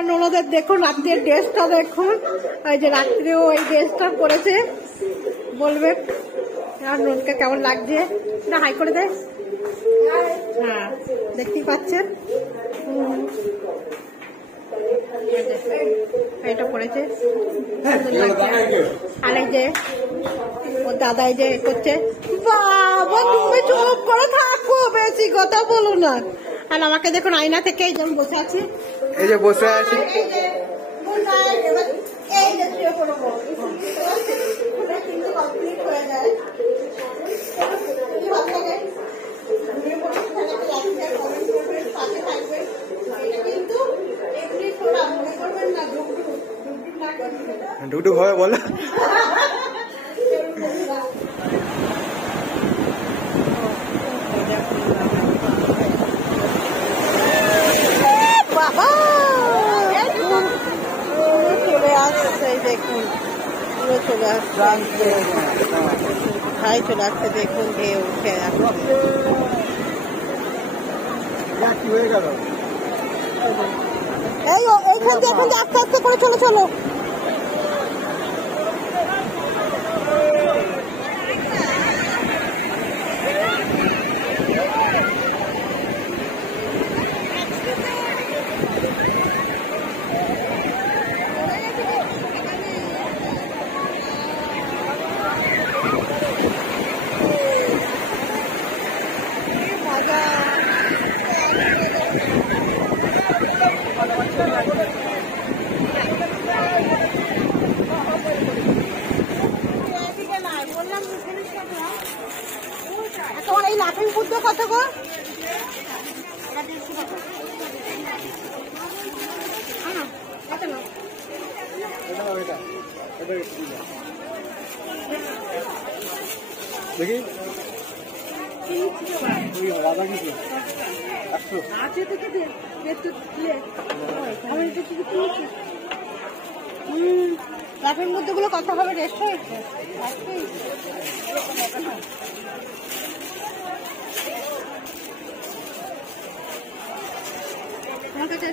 আমার ননদের দেখুন রাত্রের ড্রেসটা দেখুন, ওই যে রাত্রেও ওই ড্রেসটা পরেছে, বলবে আমার ননদকে কেমন লাগছে না, হাই করে দেয়। হ্যাঁ দেখতেই পাচ্ছেন, এটা পরেছে, আর এই যে ওর দাদা এই যে করছে, বাবা তুমি চুপ করে থাকো, বেশি কথা বলো না। আর আমাকে দেখুন আয়না থেকে এই যেমন বসে আছি, এই যে বসে আছি, এই যে শুয়ে পড়বো, কিন্তু কমপ্লিট হয়ে যায়। ঢুকঢুক হবে বলো। বাবা চলে আসছে, দেখুন পুরো চলে আসছে, ভাই চলে আসছে, দেখুন ঢেউ উঠে আসছে। এইখান দিয়ে আস্তে আস্তে করে চলো চলো। তোমার এই লাফিং বুদ্ধ কত গো? দেখি লাফিং বুদ্ধ গুলো কত হবে? রেস্ট হয়েছে আমার কাছে